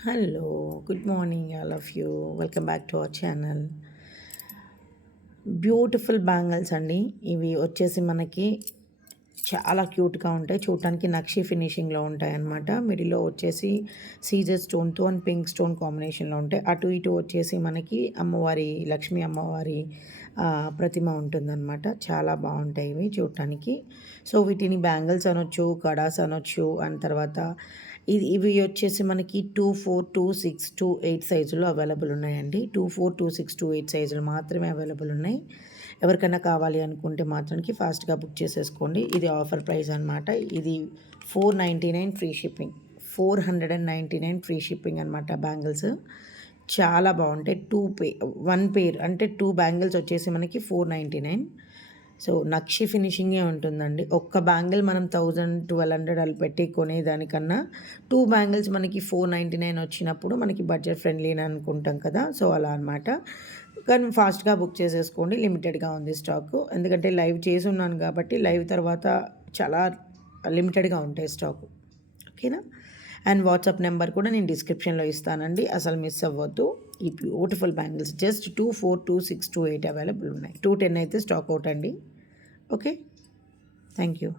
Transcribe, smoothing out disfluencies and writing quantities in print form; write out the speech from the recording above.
Hello, good morning, all of you. Welcome back to our channel. Beautiful bangles అండి. ఇవి వచ్చేసి మనకి చాలా క్యూట్‌గా ఉంటాయి. చూడటానికి నక్షి ఫినిషింగ్‌లో ఉంటాయన్నమాట. మిడిల్‌లో వచ్చేసి సీజర్ స్టోన్‌తో అండ్ పింక్ స్టోన్ కాంబినేషన్‌లో ఉంటాయి. అటు ఇటు వచ్చేసి మనకి అమ్మవారి లక్ష్మీ అమ్మవారి ప్రతిమ ఉంటుందన్నమాట. చాలా బావుంటాయి ఇవి చూడటానికి. సో, వీటిని బ్యాంగిల్స్ అనొచ్చు, కడాస్ అనొచ్చు. అండ్ తర్వాత ఇవి వచ్చేసి మనకి 2, 4, 2, 6, 2, 8 సైజుల్లో అవైలబుల్ ఉన్నాయండి. 2, 4, 2, 6, 2, 8 సైజులు మాత్రమే అవైలబుల్ ఉన్నాయి. ఎవరికైనా కావాలి అనుకుంటే మాత్రానికి ఫాస్ట్‌గా బుక్ చేసేసుకోండి. ఇది ఆఫర్ ప్రైస్ అనమాట. ఇది 499 ఫ్రీ షిప్పింగ్. 499 ఫ్రీ షిప్పింగ్ అనమాట బ్యాంగిల్స్. చాలా బావుంటాయి. 1 పెయిర్ అంటే 2 బ్యాంగిల్స్ వచ్చేసి మనకి 499. సో, నక్షి ఫినిషింగే ఉంటుందండి. ఒక్క బ్యాంగిల్ మనం 1000, 1200 అలా పెట్టి కొనేదానికన్నా 2 బ్యాంగిల్స్ మనకి 499 వచ్చినప్పుడు మనకి బడ్జెట్ ఫ్రెండ్లీని అనుకుంటాం కదా! సో, అలా అనమాట. కానీ ఫాస్ట్‌గా బుక్ చేసేసుకోండి. లిమిటెడ్‌గా ఉంది స్టాకు. ఎందుకంటే లైవ్ చేసున్నాను కాబట్టి లైవ్ తర్వాత చాలా లిమిటెడ్‌గా ఉంటాయి స్టాకు. ఓకేనా? అండ్ వాట్సాప్ నెంబర్ కూడా నేను డిస్క్రిప్షన్‌లో ఇస్తానండి. అసలు మిస్ అవ్వద్దు. ఈ బ్యూటిఫుల్ బ్యాంగిల్స్ జస్ట్ 2, 4, 2, 6, 2, 8 అవైలబుల్ ఉన్నాయి. 210 అయితే స్టాక్ ఔట్ అండి. ఓకే. Thank you.